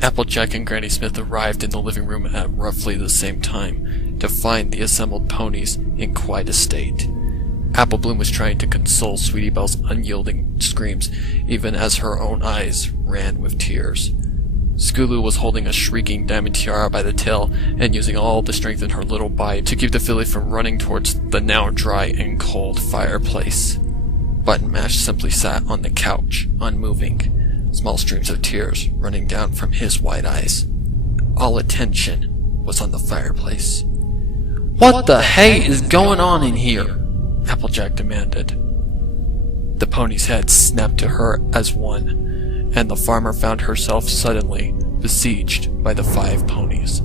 Applejack and Granny Smith arrived in the living room at roughly the same time to find the assembled ponies in quite a state. Apple Bloom was trying to console Sweetie Belle's unyielding screams, even as her own eyes ran with tears. Scootaloo was holding a shrieking Diamond Tiara by the tail and using all the strength in her little body to keep the filly from running towards the now dry and cold fireplace. Button Mash simply sat on the couch, unmoving, small streams of tears running down from his wide eyes. All attention was on the fireplace. "What the hay is going on in here?" Applejack demanded. The pony's head snapped to her as one, and the farmer found herself suddenly besieged by the 5 ponies.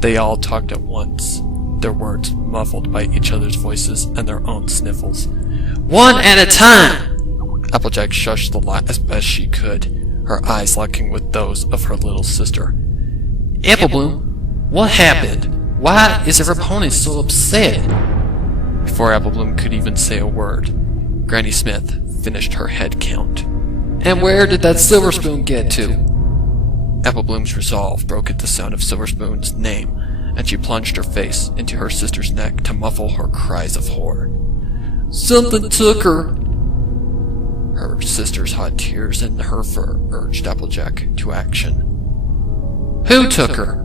They all talked at once, their words muffled by each other's voices and their own sniffles. "One at a time!" Applejack shushed the lot as best she could, her eyes locking with those of her little sister. "Apple Bloom, what happened? Why is every pony so upset?" Before Apple Bloom could even say a word, Granny Smith finished her head count. "And where did that Silver Spoon get to?" Apple Bloom's resolve broke at the sound of Silver Spoon's name, and she plunged her face into her sister's neck to muffle her cries of horror. "Something took her." Her sister's hot tears and her fur urged Applejack to action. "Who took her?"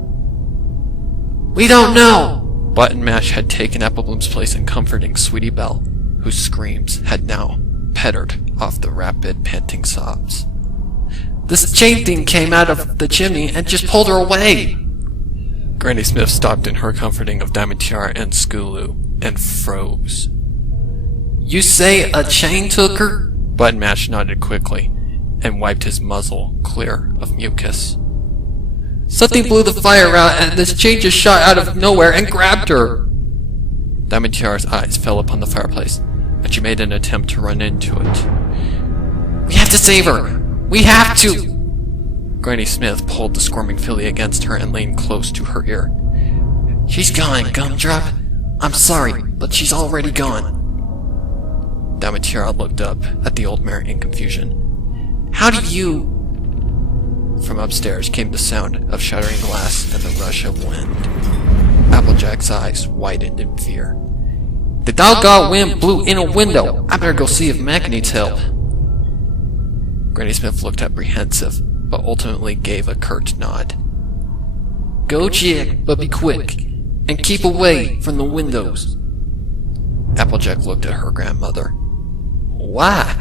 "We don't know." Button Mash had taken Apple Bloom's place in comforting Sweetie Belle, whose screams had now pettered off the rapid, panting sobs. "This chain thing came out of the chimney and just pulled her away." Granny Smith stopped in her comforting of Diamond Tiara and Scootaloo and froze. "You say a chain took her?" Button Mash nodded quickly and wiped his muzzle clear of mucus. "Something blew the fire out and this chain just shot out of nowhere and grabbed her." Diamond Tiara's eyes fell upon the fireplace, and she made an attempt to run into it. "We have to save her! We have to!" Granny Smith pulled the squirming filly against her and leaned close to her ear. "She's gone, Gumdrop. I'm sorry, but she's already gone." Diamond Tiara looked up at the old mare in confusion. "How do you—" From upstairs came the sound of shattering glass and the rush of wind. Applejack's eyes widened in fear. "The doggone wind blew in a window. I better go see if Mac needs help." Granny Smith looked apprehensive, but ultimately gave a curt nod. "Go check, but be quick, and keep away from the windows." Applejack looked at her grandmother. "Why?"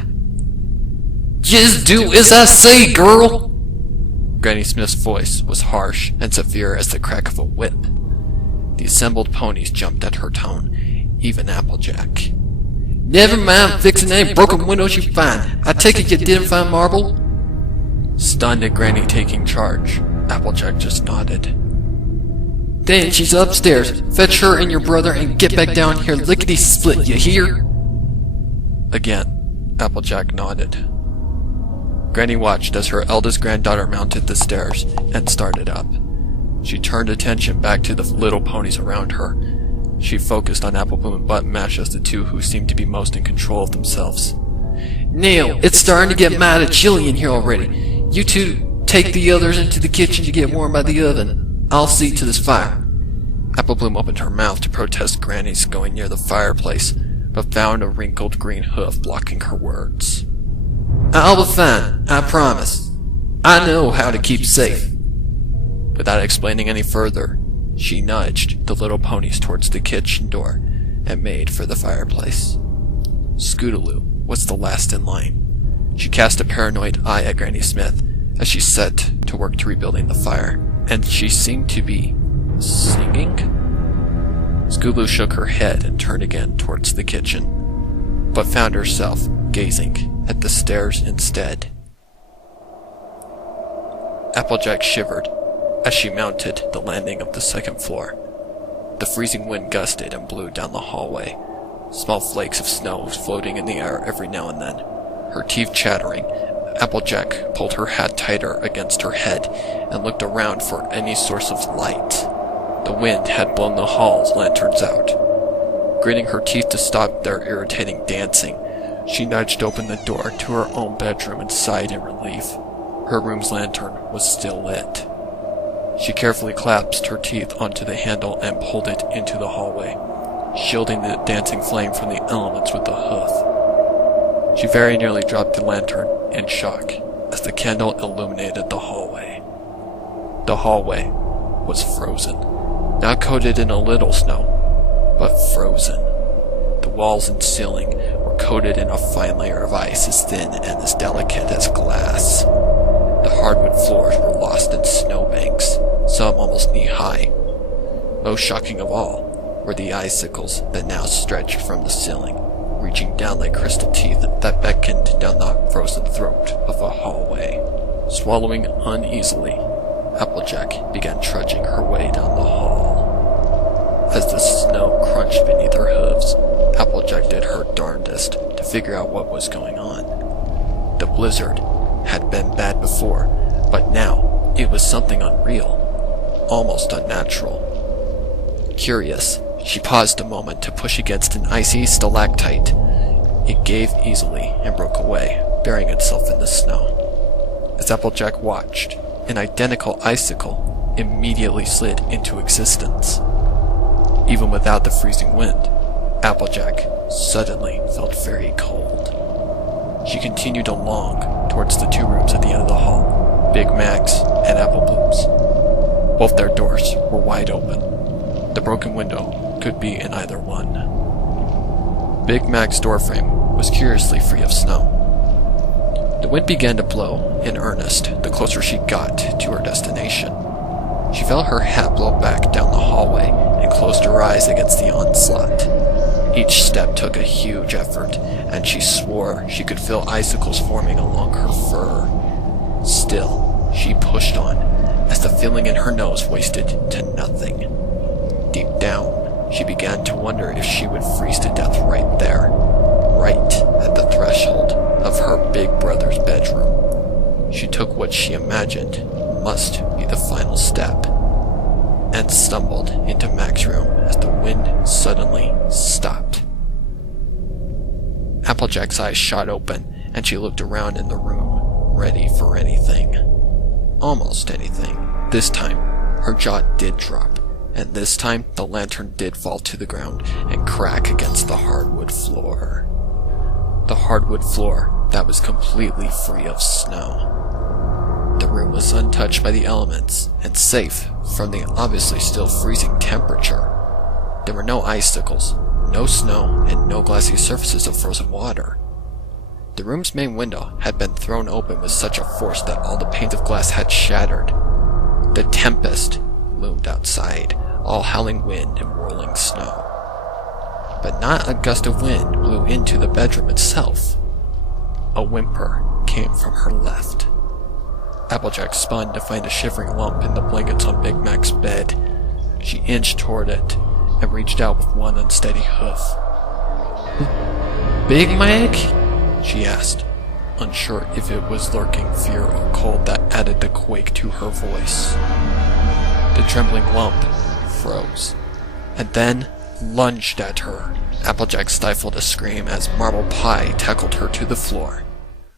"Just do as I say, girl!" Granny Smith's voice was harsh and severe as the crack of a whip. The assembled ponies jumped at her tone, even Applejack. "Never mind fixing any broken windows you find. I take it you didn't find marble?" Stunned at Granny taking charge, Applejack just nodded. "Then she's upstairs. Fetch her and your brother and get back down here lickety-split, you hear?" Again, Applejack nodded. Granny watched as her eldest granddaughter mounted the stairs and started up. She turned attention back to the little ponies around her. She focused on Apple Bloom and Button Mash as the two who seemed to be most in control of themselves. "Neil, it's starting to get mighty chilly in here already. You two take the others into the kitchen to get warm by the oven. I'll see to this fire." Apple Bloom opened her mouth to protest Granny's going near the fireplace, but found a wrinkled green hoof blocking her words. "I'll be fine, I promise. I know how to keep safe." Without explaining any further, she nudged the little ponies towards the kitchen door and made for the fireplace. Scootaloo was the last in line. She cast a paranoid eye at Granny Smith as she set to work to rebuilding the fire, and she seemed to be singing? Scootaloo shook her head and turned again towards the kitchen, but found herself gazing at the stairs instead. Applejack shivered as she mounted the landing of the second floor. The freezing wind gusted and blew down the hallway, small flakes of snow floating in the air every now and then. Her teeth chattering, Applejack pulled her hat tighter against her head and looked around for any source of light. The wind had blown the hall's lanterns out. Gritting her teeth to stop their irritating dancing, she nudged open the door to her own bedroom and sighed in relief. Her room's lantern was still lit. She carefully clasped her teeth onto the handle and pulled it into the hallway, shielding the dancing flame from the elements with the hoof. She very nearly dropped the lantern in shock as the candle illuminated the hallway. The hallway was frozen, not coated in a little snow, but frozen. The walls and ceiling were coated in a fine layer of ice as thin and as delicate as glass. The hardwood floors were lost in snowbanks, some almost knee-high. Most shocking of all were the icicles that now stretched from the ceiling, reaching down like crystal teeth that beckoned down the frozen throat of the hallway. Swallowing uneasily, Applejack began trudging her way down the hall. As the snow crunched beneath her hooves, Applejack did her darndest to figure out what was going on. The blizzard had been bad before, but now it was something unreal, almost unnatural. Curious, she paused a moment to push against an icy stalactite. It gave easily and broke away, burying itself in the snow. As Applejack watched, an identical icicle immediately slid into existence. Even without the freezing wind, Applejack suddenly felt very cold. She continued along towards the two rooms at the end of the hall, Big Mac's and Apple Bloom's. Both their doors were wide open. The broken window could be in either one. Big Mac's doorframe was curiously free of snow. The wind began to blow in earnest the closer she got to her destination. She felt her hat blow back down the hallway and closed her eyes against the onslaught. Each step took a huge effort, and she swore she could feel icicles forming along her fur. Still, she pushed on, as the feeling in her nose wasted to nothing. Deep down, she began to wonder if she would freeze to death right there, right at the threshold of her big brother's bedroom. She took what she imagined must be the final step, and stumbled into Mac's room as the wind suddenly stopped. Applejack's eyes shot open, and she looked around in the room, ready for anything. Almost anything. This time, her jaw did drop, and this time the lantern did fall to the ground and crack against the hardwood floor. The hardwood floor that was completely free of snow. The room was untouched by the elements, and safe from the obviously still freezing temperature. There were no icicles, no snow, and no glassy surfaces of frozen water. The room's main window had been thrown open with such a force that all the panes of glass had shattered. The tempest loomed outside, all howling wind and whirling snow. But not a gust of wind blew into the bedroom itself. A whimper came from her left. Applejack spun to find a shivering lump in the blankets on Big Mac's bed. She inched toward it and reached out with one unsteady hoof. Big Mac? She asked, unsure if it was lurking fear or cold that added the quake to her voice. The trembling lump froze, and then lunged at her. Applejack stifled a scream as Marble Pie tackled her to the floor,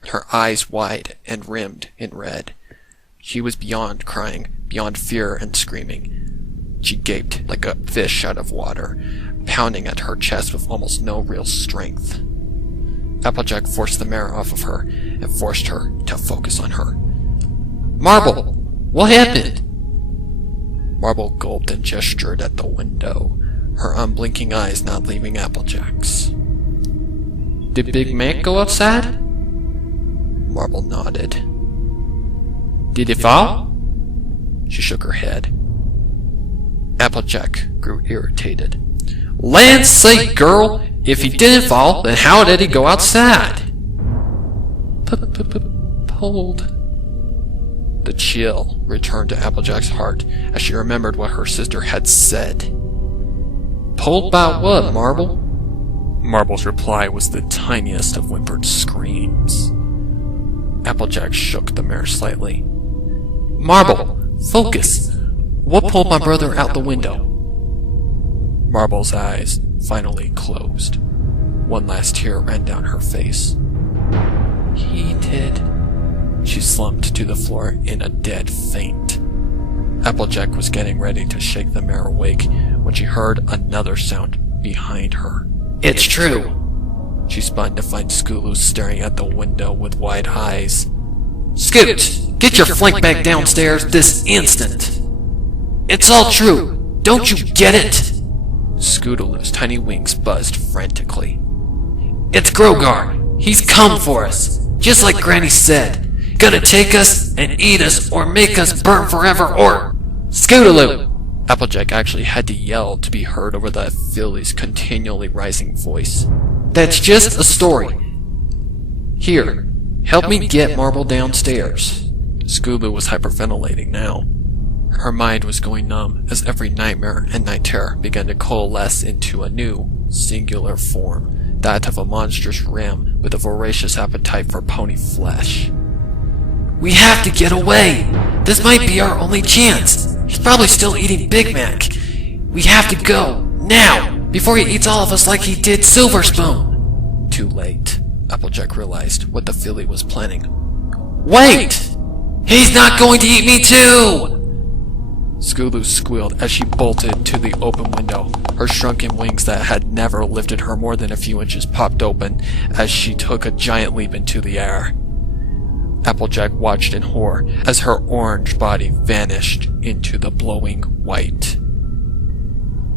her eyes wide and rimmed in red. She was beyond crying, beyond fear and screaming. She gaped like a fish out of water, pounding at her chest with almost no real strength. Applejack forced the mirror off of her and forced her to focus on her. Marble! What happened? Marble gulped and gestured at the window, her unblinking eyes not leaving Applejack's. Did Big Mac go outside? Marble nodded. Did it fall? She shook her head. Applejack grew irritated. Land's sake, girl! If he didn't fall, then how did he go outside? Pulled. The chill returned to Applejack's heart as she remembered what her sister had said. Pulled by what, Marble? Marble's reply was the tiniest of whimpered screams. Applejack shook the mirror slightly. Marble, focus! What pulled my brother out the window? Marble's eyes finally closed. One last tear ran down her face. He did. She slumped to the floor in a dead faint. Applejack was getting ready to shake the mare awake when she heard another sound behind her. It's true. She spun to find Scootaloo staring at the window with wide eyes. Scoot! Get your flank back downstairs this instant! It's all true! Don't you get it? Scootaloo's tiny wings buzzed frantically. It's Grogar! He's come for us! Just like Granny said. Gonna take us and eat us or make us burn forever or... Scootaloo! Applejack actually had to yell to be heard over the filly's continually rising voice. That's just a story. Here, help me get Marble downstairs. Scootaloo was hyperventilating now. Her mind was going numb as every nightmare and night terror began to coalesce into a new, singular form, that of a monstrous ram with a voracious appetite for pony flesh. We have to get away! This might be our only chance! He's probably still eating Big Mac. We have to go, now, before he eats all of us like he did Silver Spoon! Too late. Applejack realized what the filly was planning. Wait! He's not going to eat me too! Scootaloo squealed as she bolted to the open window. Her shrunken wings that had never lifted her more than a few inches popped open as she took a giant leap into the air. Applejack watched in horror as her orange body vanished into the blowing white.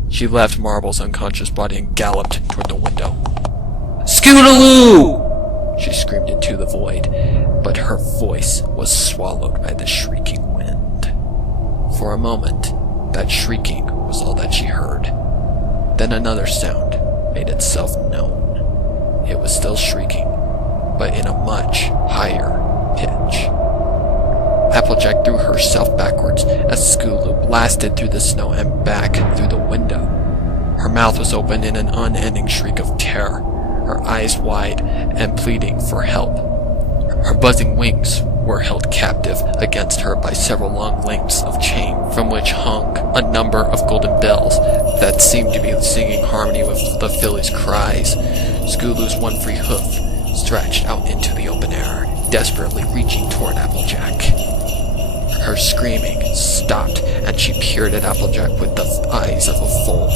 She left Marble's unconscious body and galloped toward the window. Scootaloo! She screamed into the void, but her voice was swallowed by the shrieking wind. For a moment, that shrieking was all that she heard. Then another sound made itself known. It was still shrieking, but in a much higher pitch. Applejack threw herself backwards as Scootaloo blasted through the snow and back through the window. Her mouth was open in an unending shriek of terror, her eyes wide and pleading for help. Her buzzing wings were held captive against her by several long lengths of chain from which hung a number of golden bells that seemed to be singing harmony with the filly's cries. Scootaloo's one free hoof stretched out into the open air, desperately reaching toward Applejack. Her screaming stopped, and she peered at Applejack with the eyes of a foal.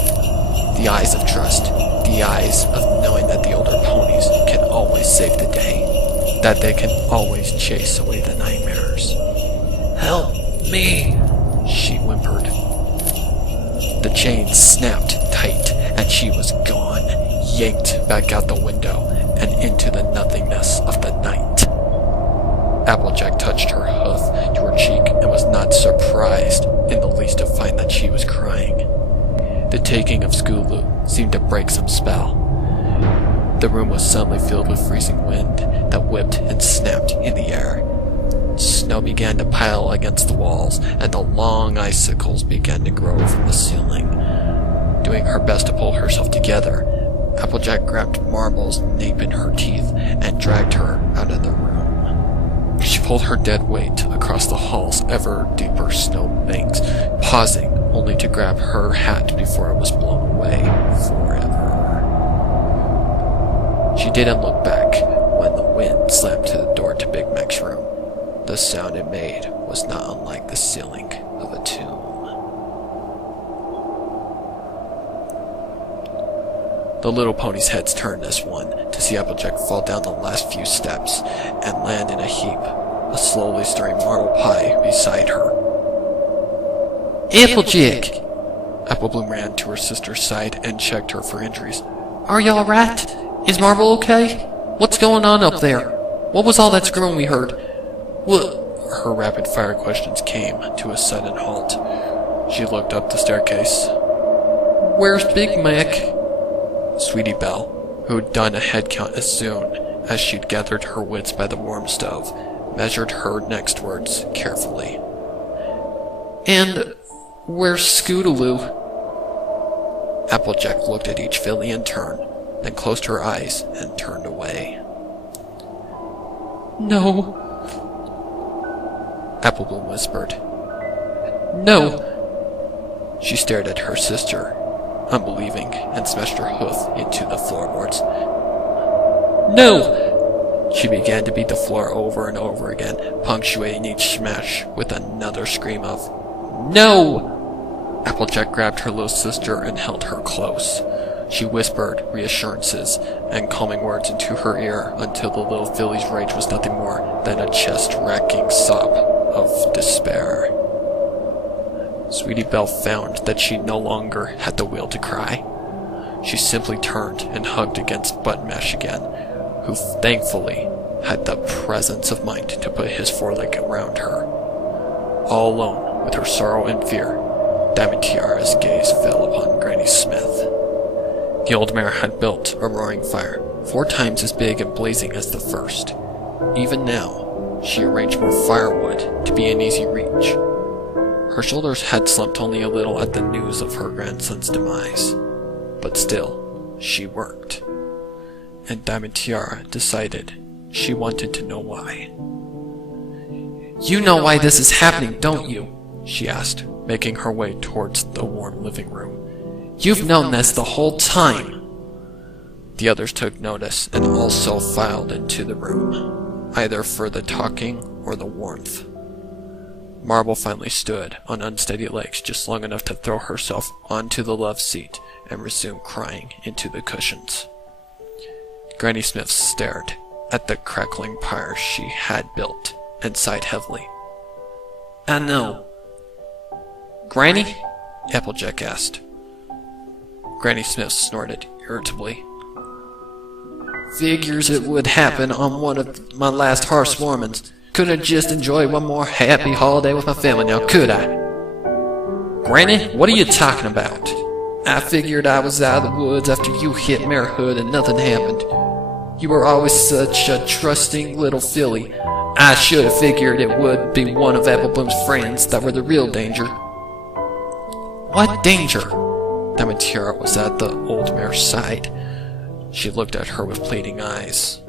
The eyes of trust, the eyes of knowing that the older ponies can always save the day, that they can always chase away the nightmares. Help me, she whimpered. The chain snapped tight, and she was gone, yanked back out the window and into the nothingness of the night. Applejack touched her hoof to her cheek and was not surprised in the least to find that she was crying. The taking of Scootaloo seemed to break some spell. The room was suddenly filled with freezing wind that whipped and snapped in the air. Snow began to pile against the walls, and the long icicles began to grow from the ceiling. Doing her best to pull herself together, Applejack grabbed Marble's nape in her teeth and dragged her out of the room. She pulled her dead weight across the hall's ever deeper snow banks, pausing only to grab her hat before it was blown away forever. She didn't look back when the wind slammed to the door to Big Mac's room. The sound it made was not unlike the sealing of a tomb. The little pony's heads turned as one to see Applejack fall down the last few steps and land in a heap, a slowly stirring marble pie beside her. Applejack! Applebloom ran to her sister's side and checked her for injuries. Are you alright? Is Marble okay? What's going on up there? What was all that screaming we heard? What? Her rapid-fire questions came to a sudden halt. She looked up the staircase. Where's Big Mac? Sweetie Belle, who had done a head count as soon as she'd gathered her wits by the warm stove, measured her next words carefully. And where's Scootaloo? Applejack looked at each filly in turn, then closed her eyes and turned away. No. Applebloom whispered. No. She stared at her sister, unbelieving, and smashed her hoof into the floorboards. No! She began to beat the floor over and over again, punctuating each smash with another scream of No! Applejack grabbed her little sister and held her close. She whispered reassurances and calming words into her ear until the little filly's rage was nothing more than a chest-racking sob of despair. Sweetie Belle found that she no longer had the will to cry. She simply turned and hugged against Buttonmash again, who thankfully had the presence of mind to put his foreleg around her. All alone with her sorrow and fear, Diamond Tiara's gaze fell upon Granny Smith. The old mare had built a roaring fire, 4 times as big and blazing as the first. Even now, she arranged more firewood to be in easy reach. Her shoulders had slumped only a little at the news of her grandson's demise, but still, she worked. And Diamond Tiara decided she wanted to know why. You know why this is happening, don't you? She asked, making her way towards the warm living room. You've known this the whole time. The others took notice and also filed into the room, either for the talking or the warmth. Marble finally stood on unsteady legs just long enough to throw herself onto the love seat and resume crying into the cushions. Granny Smith stared at the crackling pyre she had built and sighed heavily. I know. Granny? Applejack asked. Granny Smith snorted irritably. Figures it would happen on one of my last Hearth warmings. Couldn't just enjoy one more happy holiday with my family now, could I? Granny, what are you talking about? I figured I was out of the woods after you hit marehood and nothing happened. You were always such a trusting little filly. I should have figured it would be one of Applebloom's friends that were the real danger. What danger? Diamond Tiara was at the old mare's side. She looked at her with pleading eyes.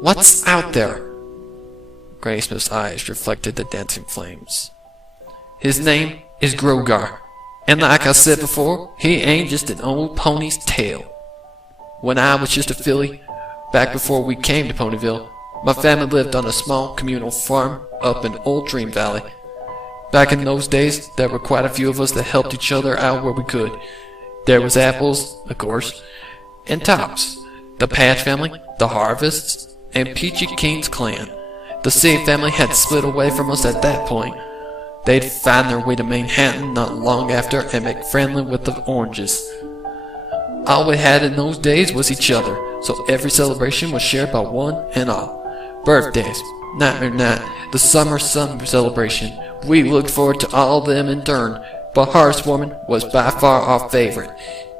What's out there? Granny Smith's eyes reflected the dancing flames. His name is Grogar, and like I said before, he ain't just an old pony's tail. When I was just a filly, back before we came to Ponyville, my family lived on a small communal farm up in Old Dream Valley. Back in those days, there were quite a few of us that helped each other out where we could. There was Apples, of course, and Tops, the Patch family, the Harvests, and Peachy Keen's clan. The Seed family had split away from us at that point. They'd find their way to Manhattan not long after and make friendly with the Oranges. All we had in those days was each other, so every celebration was shared by one and all. Birthdays, Nightmare Night, the summer sun celebration. We looked forward to all of them in turn, but Hearthwarming was by far our favorite,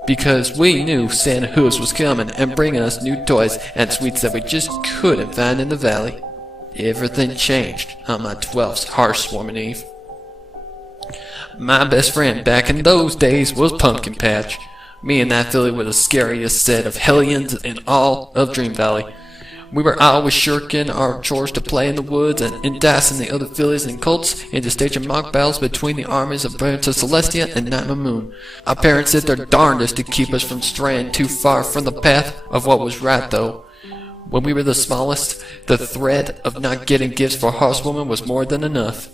because we knew Santa Claus was coming and bringing us new toys and sweets that we just couldn't find in the valley. Everything changed on my 12th Hearthwarming Eve. My best friend back in those days was Pumpkin Patch. Me and that filly were the scariest set of hellions in all of Dream Valley. We were always shirking our chores to play in the woods and enticing the other fillies and colts into staging mock battles between the armies of Princess Celestia and Nightmare Moon. Our parents did their darndest to keep us from straying too far from the path of what was right, though. When we were the smallest, the threat of not getting gifts for Hearthwarming was more than enough.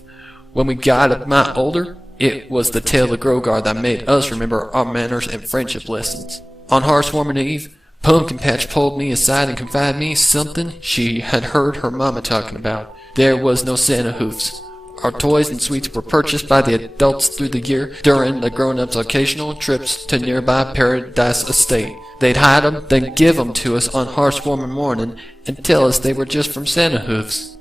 When we got a mite older, it was the tale of Grogar that made us remember our manners and friendship lessons. On Hearthwarming Eve, Pumpkin Patch pulled me aside and confided me something she had heard her mama talking about. There was no Santa hoofs. Our toys and sweets were purchased by the adults through the year during the grown-ups' occasional trips to nearby Paradise Estate. They'd hide them, then give them to us on Hearthwarming morning and tell us they were just from Santa hoofs.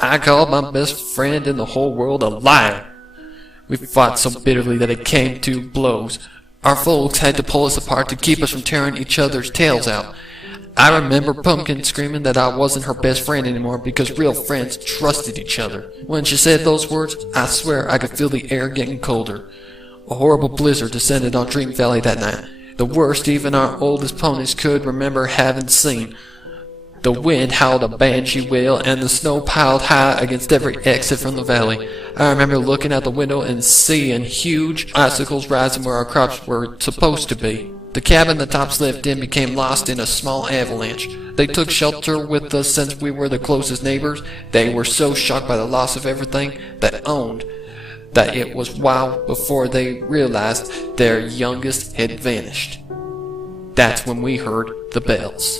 I called my best friend in the whole world a liar. We fought so bitterly that it came to blows. Our folks had to pull us apart to keep us from tearing each other's tails out. I remember Pumpkin screaming that I wasn't her best friend anymore because real friends trusted each other. When she said those words, I swear I could feel the air getting colder. A horrible blizzard descended on Dream Valley that night, the worst even our oldest ponies could remember having seen. The wind howled a banshee wail, and the snow piled high against every exit from the valley. I remember looking out the window and seeing huge icicles rising where our crops were supposed to be. The cabin the Tops lived in became lost in a small avalanche. They took shelter with us since we were the closest neighbors. They were so shocked by the loss of everything they owned that it was a while before they realized their youngest had vanished. That's when we heard the bells.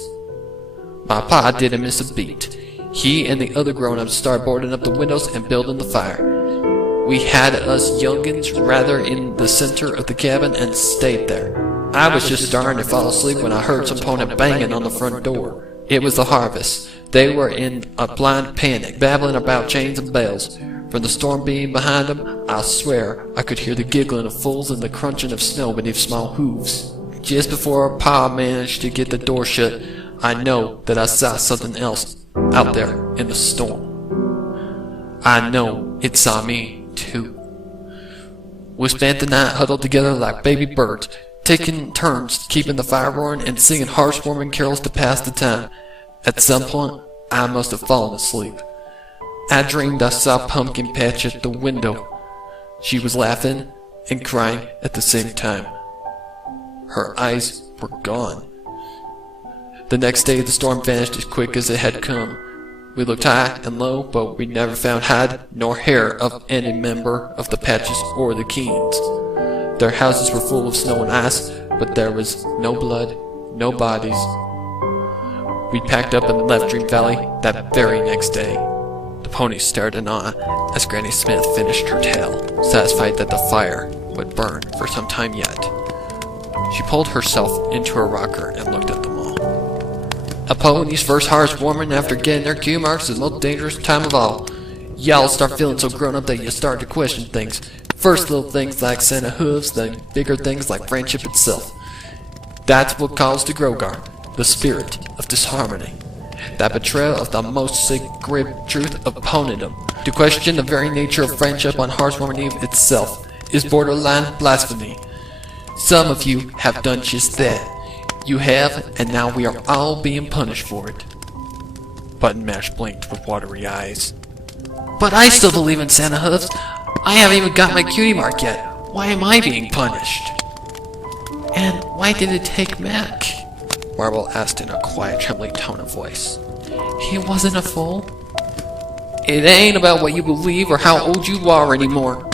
My pa didn't miss a beat. He and the other grown-ups started boarding up the windows and building the fire. We had us youngins rather in the center of the cabin and stayed there. I was just starting to fall asleep when I heard some opponent banging on the front door. It was the harvest. They were in a blind panic, babbling about chains and bells. From the storm being behind them, I swear I could hear the giggling of fools and the crunching of snow beneath small hooves. Just before Pa managed to get the door shut, I know that I saw something else out there in the storm. I know it saw me, too. We spent the night huddled together like baby birds, taking turns keeping the fire roaring and singing heartwarming carols to pass the time. At some point, I must have fallen asleep. I dreamed I saw Pumpkin Patch at the window. She was laughing and crying at the same time. Her eyes were gone. The next day, the storm vanished as quick as it had come. We looked high and low, but we never found hide nor hair of any member of the Patches or the Keens. Their houses were full of snow and ice, but there was no blood, no bodies. We packed up and left Dream Valley that very next day. The ponies stared in awe as Granny Smith finished her tale, satisfied that the fire would burn for some time yet. She pulled herself into her rocker and looked at them all. A pony's first heart's warming after getting their cue marks is the most dangerous time of all. Y'all start feeling so grown up that you start to question things. First little things like Santa hooves, then bigger things like friendship itself. That's what caused the Grogar, the spirit of disharmony. That betrayal of the most sacred truth of ponydom. To question the very nature of friendship on Hearthwarming Eve itself is borderline blasphemy. Some of you have done just that. You have, and now we are all being punished for it. Button Mash blinked with watery eyes. But I still believe in Santa hooves. I haven't even got my cutie mark yet. Why am I being punished? And why did it take Mac? Marble asked in a quiet, trembling tone of voice. He wasn't a fool? It ain't about what you believe or how old you are anymore,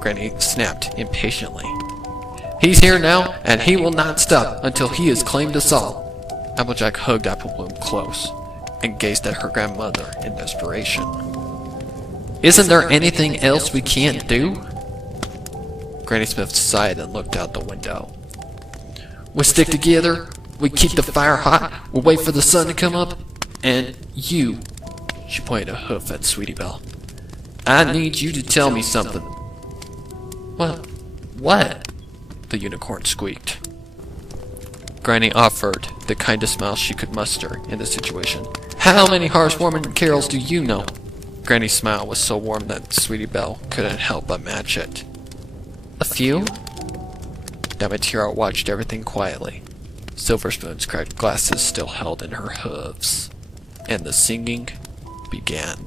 Granny snapped impatiently. He's here now, and he will not stop until he has claimed us all. Applejack hugged Applebloom close and gazed at her grandmother in desperation. Isn't there anything else we can't do? Granny Smith sighed and looked out the window. We stick together, we keep the fire hot, we'll wait for the sun to come up, and you, she pointed a hoof at Sweetie Belle, I need you to tell me something. What? The unicorn squeaked. Granny offered the kindest smile she could muster in the situation. How many heartwarming carols do you know? Granny's smile was so warm that Sweetie Belle couldn't help but match it. A few? Damatira watched everything quietly. Silver Spoon's cracked glasses still held in her hooves. And the singing began.